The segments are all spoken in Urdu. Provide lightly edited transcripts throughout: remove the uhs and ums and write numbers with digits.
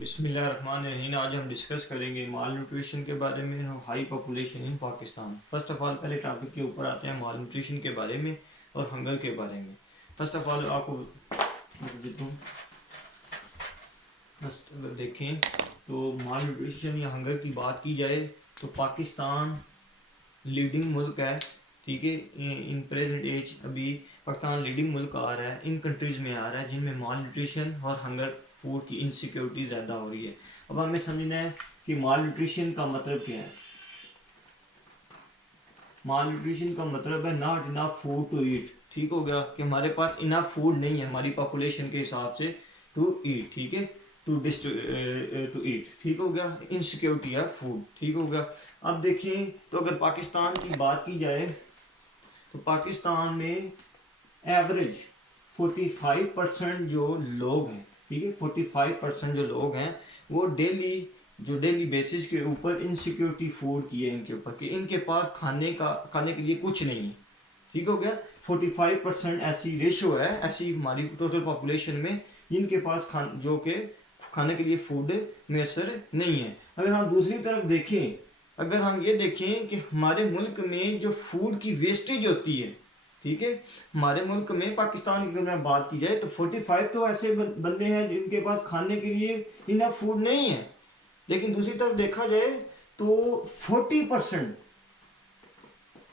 بسم اللہ الرحمن الرحیم۔ آج ہم ڈسکس کریں گے مال نیوٹریشن کے بارے میں، high population in Pakistan. First of all پہلے ٹاپک کے اوپر آتے ہیں مال نیوٹریشن کے بارے میں اور ہنگر کے بارے میں۔ فرسٹ آف آل آپ کو اگر دیکھیں تو مال نیوٹریشن یا ہنگر کی بات کی جائے تو پاکستان لیڈنگ ملک ہے، ٹھیک ہے۔ ان پریزنٹ ایج ابھی پاکستان لیڈنگ ملک آ رہا ہے، ان کنٹریز میں آ رہا ہے جن میں مال نیوٹریشن اور ہنگر فوڈ کی انسیکیورٹی زیادہ ہو رہی ہے۔ اب ہمیں سمجھنا ہے کہ مال نیوٹریشن کا مطلب کیا ہے۔ مال نیوٹریشن کا مطلب ہے not enough food to eat, ٹھیک ہو گیا، کہ ہمارے پاس انف فوڈ نہیں ہے ہماری پاپولیشن کے حساب سے ٹو ایٹ، ٹھیک ہے، ٹو ایٹ، ٹھیک ہو گیا، انسیکیورٹی ہے فوڈ، ٹھیک ہو گیا۔ اب دیکھیں تو اگر پاکستان کی بات کی جائے تو پاکستان میں ایوریج 45% جو لوگ ہیں، ٹھیک ہے، 45% جو لوگ ہیں وہ ڈیلی بیسس کے اوپر انسیکیورٹی فوڈ کی ہے ان کے اوپر، کہ ان کے پاس کھانے کے لیے کچھ نہیں ہے، ٹھیک ہو گیا۔ 45% ایسی ریشو ہے، ایسی ہماری ٹوٹل پاپولیشن میں جن کے پاس جو کہ کھانے کے لیے فوڈ میسر نہیں ہے۔ اگر ہم دوسری طرف دیکھیں، اگر ہم یہ دیکھیں کہ ہمارے ملک میں جو فوڈ کی ویسٹیج ہوتی ہے، ٹھیک ہے، ہمارے ملک میں پاکستان کی اگر میں بات کی جائے تو 45 تو ایسے بندے ہیں جن کے پاس کھانے کے لیے انف فوڈ نہیں ہے، لیکن دوسری طرف دیکھا جائے تو 40%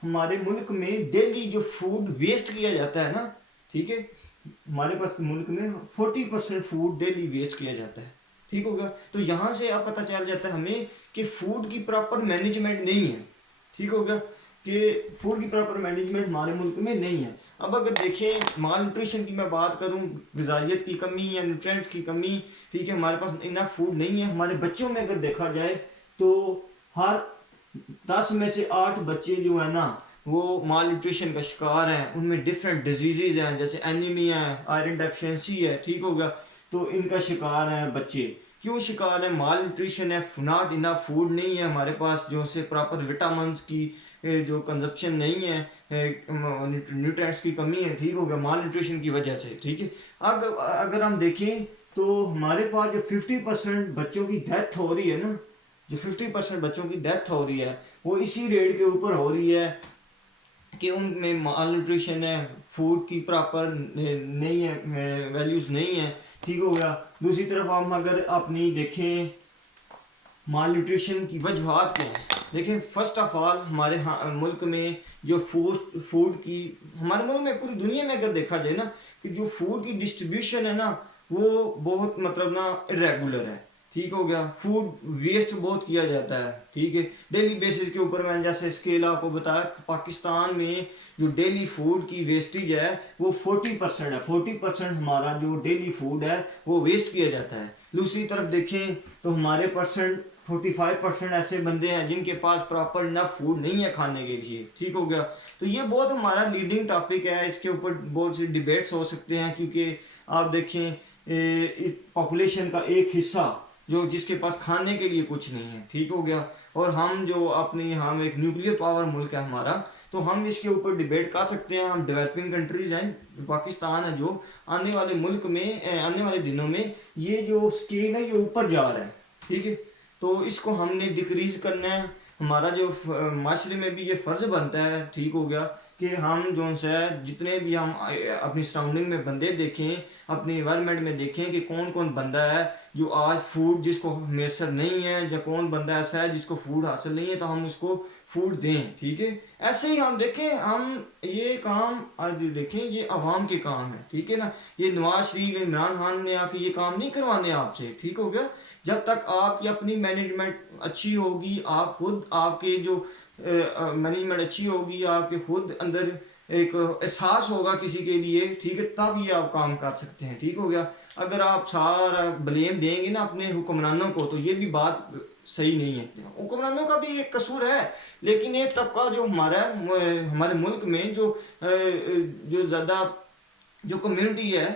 ہمارے ملک میں ڈیلی جو فوڈ ویسٹ کیا جاتا ہے نا، ٹھیک ہے، ہمارے پاس ملک میں 40% فوڈ ڈیلی ویسٹ کیا جاتا ہے، ٹھیک ہوگا۔ تو یہاں سے اب پتہ چل جاتا ہے ہمیں کہ فوڈ کی پراپر مینجمنٹ نہیں ہے، ٹھیک ہوگا، کہ فوڈ کی پراپر مینجمنٹ ہمارے ملک میں نہیں ہے۔ اب اگر دیکھیں مال نیوٹریشن کی میں بات کروں، غذائیت کی کمی یا نیوٹرینٹس کی کمی، ٹھیک ہے، ہمارے پاس انف فوڈ نہیں ہے۔ ہمارے بچوں میں اگر دیکھا جائے تو ہر 10 میں سے 8 بچے جو ہیں نا وہ مال نیوٹریشن کا شکار ہیں، ان میں ڈفرینٹ ڈیزیزز ہیں، جیسے اینیمیا ہے، آئرن ڈیفیشنسی ہے، ٹھیک ہوگا، تو ان کا شکار ہیں بچے۔ کیوں شکار ہے؟ مال نیوٹریشن ہے، ناٹ انف فوڈ نہیں ہے ہمارے پاس، جو سے پراپر وٹامنس کی جو کنزپشن نہیں ہے، نیوٹرینٹس کی کمی ہے، ٹھیک ہوگا، مال نیوٹریشن کی وجہ سے، ٹھیک ہے۔ اگر ہم دیکھیں تو ہمارے پاس جو 50% بچوں کی ڈیتھ ہو رہی ہے نا، جو 50% بچوں کی ڈیتھ ہو رہی ہے وہ اسی ریٹ کے اوپر ہو رہی ہے کہ ان میں مال نیوٹریشن ہے، فوڈ کی پراپر نہیں ہے، ویلیوز نہیں ہے، ٹھیک ہو گیا۔ دوسری طرف ہم اگر اپنی دیکھیں مال نیوٹریشن کی وجوہات کیا ہیں، دیکھیں فرسٹ آف آل ہمارے ملک میں جو فوڈ کی، ہمارے ملک میں پوری دنیا میں اگر دیکھا جائے نا کہ جو فوڈ کی ڈسٹریبیوشن ہے نا وہ بہت مطلب نا ارریگولر ہے، ٹھیک ہو گیا، فوڈ ویسٹ بہت کیا جاتا ہے، ٹھیک ہے، ڈیلی بیسس کے اوپر۔ میں نے جیسے اسکیل آپ کو بتایا پاکستان میں جو ڈیلی فوڈ کی ویسٹیج ہے وہ 40% ہے، 40% ہمارا جو ڈیلی فوڈ ہے وہ ویسٹ کیا جاتا ہے۔ دوسری طرف دیکھیں تو ہمارے 45% ایسے بندے ہیں جن کے پاس پراپر انف فوڈ نہیں ہے کھانے کے لیے، ٹھیک ہو گیا۔ تو یہ بہت ہمارا لیڈنگ ٹاپک ہے، اس کے اوپر بہت سی ڈیبیٹس ہو سکتے ہیں، کیونکہ آپ دیکھیں پاپولیشن کا ایک حصہ جس کے پاس کھانے کے لیے کچھ نہیں ہے، ٹھیک ہو گیا، اور ہم ایک نیوکلیر پاور ملک ہے ہمارا، تو ہم اس کے اوپر ڈیبیٹ کر سکتے ہیں۔ ہم ڈیولپنگ کنٹریز ہیں، پاکستان ہے جو آنے والے ملک میں آنے والے دنوں میں یہ جو اسکیل ہے یہ اوپر جا رہا ہے، ٹھیک ہے، تو اس کو ہم نے ڈکریز کرنا ہے۔ ہمارا جو معاشرے میں بھی یہ فرض بنتا ہے، ٹھیک ہو گیا، کہ ہم جو ہے جتنے بھی ہم اپنی سراؤنڈنگ میں بندے دیکھیں، اپنی انوائرمنٹ میں دیکھیں کہ کون کون بندہ ہے جو آج فوڈ جس کو میسر نہیں ہے، یا کون بندہ ایسا ہے جس کو فوڈ حاصل نہیں ہے، تو ہم اس کو فوڈ دیں، ٹھیک ہے۔ ایسے ہی ہم دیکھیں، ہم یہ کام آج دیکھیں یہ عوام کے کام ہے، ٹھیک ہے نا، یہ نواز شریف عمران خان نے آ کے یہ کام نہیں کروانے آپ سے، ٹھیک ہو گیا۔ جب تک آپ کی اپنی مینجمنٹ اچھی ہوگی، آپ خود آپ کے جو مینجمنٹ اچھی ہوگی، آپ کے خود اندر ایک احساس ہوگا کسی کے لیے، ٹھیک ہے، تب یہ آپ کام کر سکتے ہیں، ٹھیک ہو گیا۔ اگر آپ سارا بلیم دیں گے نا اپنے حکمرانوں کو تو یہ بھی بات صحیح نہیں ہے، حکمرانوں کا بھی ایک قصور ہے، لیکن ایک طبقہ جو ہمارے ملک میں جو زیادہ جو کمیونٹی ہے،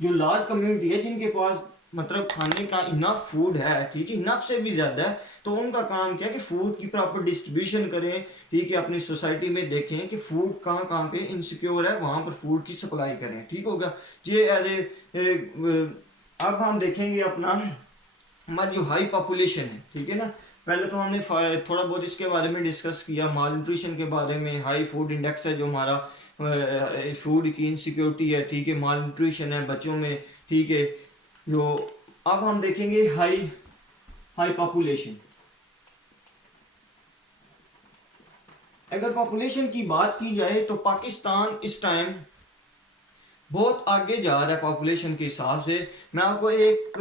جو لارج کمیونٹی ہے، جن کے پاس مطلب کھانے کا انف فوڈ ہے، ٹھیک ہے، انف سے بھی زیادہ ہے، تو ان کا کام کیا ہے کہ فوڈ کی پراپر ڈسٹریبیوشن کریں، ٹھیک ہے، اپنی سوسائٹی میں دیکھیں کہ فوڈ کہاں کہاں پہ انسیکیور ہے، وہاں پر فوڈ کی سپلائی کریں، ٹھیک ہوگا۔ یہ ایز اے اب ہم دیکھیں گے اپنا ہماری جو ہائی پاپولیشن ہے، ٹھیک ہے نا. پہلے تو ہم نے تھوڑا بہت اس کے بارے میں ڈسکس کیا، مال نیوٹریشن کے بارے میں. ہائی فوڈ انڈیکس ہے جو ہمارا فوڈ کی انسیکیورٹی ہے، ٹھیک ہے، مال نیوٹریشن ہے بچوں میں، ٹھیک ہے. جو اب ہم دیکھیں گے ہائی پاپولیشن. اگر پاپولیشن کی بات کی جائے تو پاکستان اس ٹائم بہت آگے جا رہا ہے پاپولیشن کے حساب سے. میں آپ کو ایک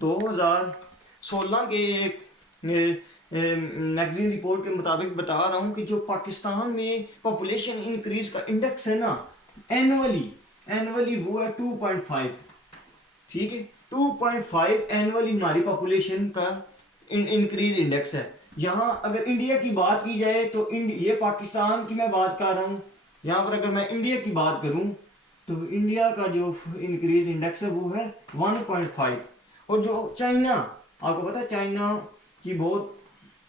2016 کے ایک میگزین رپورٹ کے مطابق بتا رہا ہوں کہ جو پاکستان میں پاپولیشن انکریز کا انڈیکس ہے نا، اینولی وہ ہے 2.5. ٹھیک ہے، 2.5 اینولی ہماری پاپولیشن کا انکریز انڈیکس ہے. یہاں اگر انڈیا کی بات کی جائے تو یہ پاکستان کی میں بات کر رہا ہوں، یہاں پر اگر میں انڈیا کی بات کروں تو انڈیا کا جو انکریز انڈیکس ہے وہ ہے 1.5. اور جو چائنا، آپ کو پتا ہے چائنا کی بہت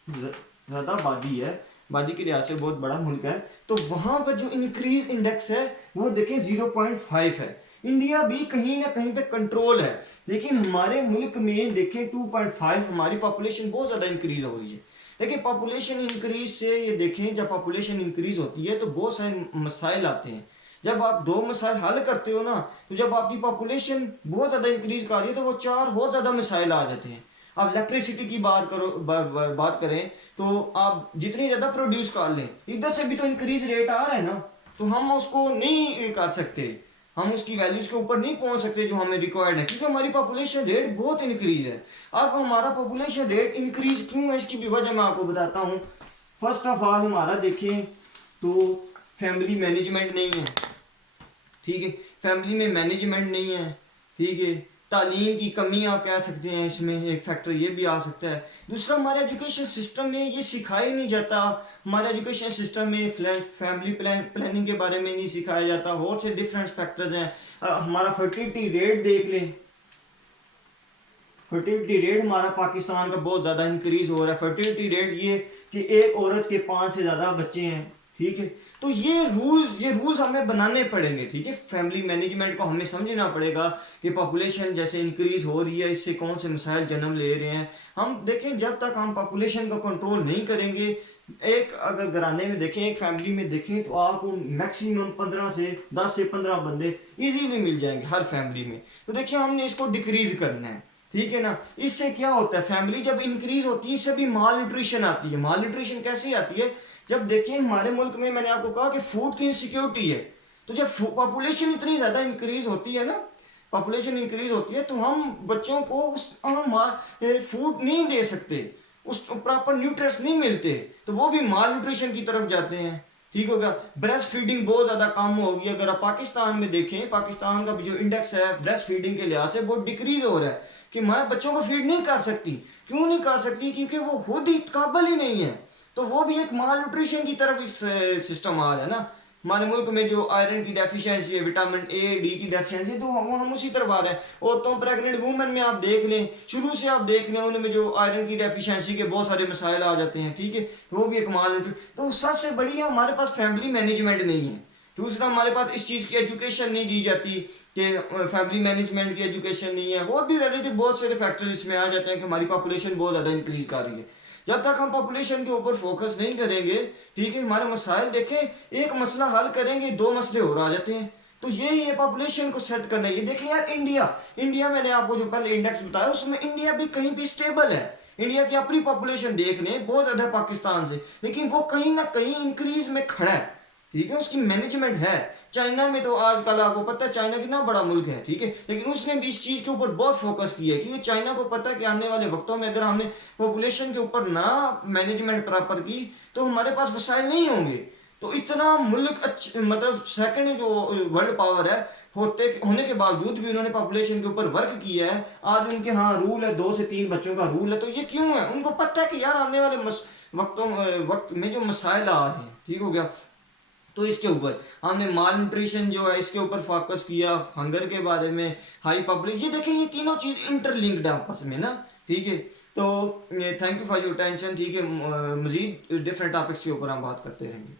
زیادہ آبادی ہے، آبادی کے لحاظ سے بہت بڑا ملک ہے، تو وہاں پر جو انکریز انڈیکس ہے وہ دیکھیں 0.5 ہے. انڈیا بھی کہیں نہ کہیں پہ کنٹرول ہے، لیکن ہمارے ملک میں دیکھیں 2.5، ہماری پاپولیشن بہت زیادہ انکریز ہو رہی ہے. دیکھیں پاپولیشن انکریز سے یہ دیکھیں، جب پاپولیشن انکریز ہوتی ہے تو بہت سارے مسائل آتے ہیں. جب آپ 2 مسائل حل کرتے ہو نا، تو جب آپ کی پاپولیشن بہت زیادہ انکریز کر رہی ہے تو وہ 4 بہت زیادہ مسائل آ جاتے ہیں. آپ الیکٹریسٹی کی بات کریں تو آپ جتنی زیادہ پروڈیوس کر لیں، ادھر سے بھی تو انکریز ریٹ آ رہا ہے نا، تو ہم اس کو نہیں کر سکتے، ہم اس کی ویلیوز کے اوپر نہیں پہنچ سکتے جو ہمیں ریکوائرڈ ہے، کیونکہ ہماری پاپولیشن ریٹ بہت انکریز ہے. اب ہمارا پاپولیشن ریٹ انکریز کیوں ہے، اس کی بھی وجہ میں آپ کو بتاتا ہوں. فرسٹ آف آل ہمارا دیکھیں تو فیملی مینجمنٹ نہیں ہے، ٹھیک ہے، فیملی میں مینجمنٹ نہیں ہے، ٹھیک ہے. تعلیم کی کمی آپ کہہ سکتے ہیں، اس میں ایک فیکٹر یہ بھی آ سکتا ہے. دوسرا، ہمارے ایجوکیشن سسٹم میں یہ سکھایا نہیں جاتا، ہمارے ایجوکیشن سسٹم میں فیملی پلاننگ کے بارے میں نہیں سکھایا جاتا. بہت سے ڈفرینٹ فیکٹرز ہیں. ہمارا فرٹیلٹی ریٹ دیکھ لیں، فرٹیلٹی ریٹ ہمارا پاکستان کا بہت زیادہ انکریز ہو رہا ہے. فرٹیلٹی ریٹ یہ کہ ایک عورت کے 5 سے زیادہ بچے ہیں، ٹھیک ہے. تو یہ رولز ہمیں بنانے پڑیں گے، ٹھیک ہے. فیملی مینجمنٹ کو ہمیں سمجھنا پڑے گا کہ پاپولیشن جیسے انکریز ہو رہی ہے، اس سے کون سے مسائل جنم لے رہے ہیں. ہم دیکھیں جب تک ہم پاپولیشن کو کنٹرول نہیں کریں گے، ایک اگر گھرانے میں دیکھیں، ایک فیملی میں دیکھیں تو آپ کو میکسیمم 10 سے 15 بندے ایزیلی مل جائیں گے ہر فیملی میں. تو دیکھیں ہم نے اس کو ڈیکریز کرنا ہے، ٹھیک ہے نا. اس سے کیا ہوتا ہے، فیملی جب انکریز ہوتی ہے اس سے بھی مال نیوٹریشن آتی ہے. مال نیوٹریشن کیسے آتی ہے، جب دیکھیں ہمارے ملک میں نے آپ کو کہا کہ فوڈ کی انسیکیورٹی ہے، تو جب پاپولیشن اتنی زیادہ انکریز ہوتی ہے نا، پاپولیشن انکریز ہوتی ہے تو ہم بچوں کو فوڈ نہیں دے سکتے، اس پراپر نیوٹریس نہیں ملتے، تو وہ بھی مال نیوٹریشن کی طرف جاتے ہیں. ٹھیک ہوگا. بریسٹ فیڈنگ بہت زیادہ کم ہوگی. اگر آپ پاکستان میں دیکھیں، پاکستان کا جو انڈیکس ہے بریسٹ فیڈنگ کے لحاظ سے بہت ڈیکریز ہو رہا ہے کہ ماں بچوں کو فیڈ نہیں کر سکتی. کیوں نہیں کر سکتی؟ کیونکہ وہ خود ہی قابل ہی نہیں ہے. تو وہ بھی ایک مال نیوٹریشن کی طرف سسٹم آ رہا ہے نا. ہمارے ملک میں جو آئرن کی ڈیفیشنسی ہے، وٹامن اے ڈی کی ڈیفیشنسی، تو ہم اسی طرف آ رہے ہیں. اور تو پریگننٹ وومن میں آپ دیکھ لیں، شروع سے آپ دیکھ لیں ان میں جو آئرن کی ڈیفیشنسی کے بہت سارے مسائل آ جاتے ہیں، ٹھیک ہے. وہ بھی ایک مال نیوٹریشن. تو سب سے بڑی ہے ہمارے پاس فیملی مینجمنٹ نہیں ہے. دوسرا، ہمارے پاس اس چیز کی ایجوکیشن نہیں دی جاتی کہ فیملی مینجمنٹ کی ایجوکیشن نہیں ہے. اور بھی ریلیٹیو بہت سارے فیکٹر اس میں آ جاتے ہیں کہ ہماری پاپولیشن بہت زیادہ انکریز کر رہی ہے. جب تک ہم پاپولیشن کے اوپر فوکس نہیں کریں گے، ٹھیک ہے، ہمارے مسائل دیکھیں، ایک مسئلہ حل کریں گے 2 مسئلے اور آ جاتے ہیں. تو یہی ہے پاپولیشن کو سیٹ کرنا. یہ دیکھیں یار، انڈیا میں نے آپ کو جو پہلے انڈیکس بتایا اس میں انڈیا بھی کہیں بھی اسٹیبل ہے. انڈیا کی اپنی پاپولیشن دیکھ لیں بہت زیادہ ہے پاکستان سے، لیکن وہ کہیں نہ کہیں انکریز میں کھڑا ہے، ٹھیک ہے. اس کی مینجمنٹ ہے. چائنا میں تو آج کل آپ کو پتہ ہے چائنا کتنا بڑا ملک ہے، ٹھیک ہے، لیکن اس نے بھی اس چیز کے اوپر بہت فوکس کیا ہے، کیونکہ چائنا کو پتہ ہے کہ آنے والے وقتوں میں اگر ہم نے پاپولیشن کے اوپر نہ مینجمنٹ پراپر کی تو ہمارے پاس وسائل نہیں ہوں گے. تو اتنا ملک مطلب سیکنڈ جو ورلڈ پاور ہے ہونے کے باوجود بھی انہوں نے پاپولیشن کے اوپر ورک کیا ہے. آج ان کے ہاں رول ہے 2 سے 3 بچوں کا رول ہے. تو یہ کیوں ہے؟ ان کو پتہ ہے کہ یار آنے والے وقت میں جو مسائل آ رہے ہیں، ٹھیک ہو گیا. تو اس کے اوپر ہم نے مال نیوٹریشن جو ہے اس کے اوپر فوکس کیا، ہنگر کے بارے میں، ہائی پبلک. یہ دیکھیں یہ تینوں چیز انٹر لنکڈ ہے آپس میں نا، ٹھیک ہے. تو thank you for your attention, ٹھیک ہے. مزید ڈفرینٹ ٹاپکس کے اوپر ہم بات کرتے رہیں گے.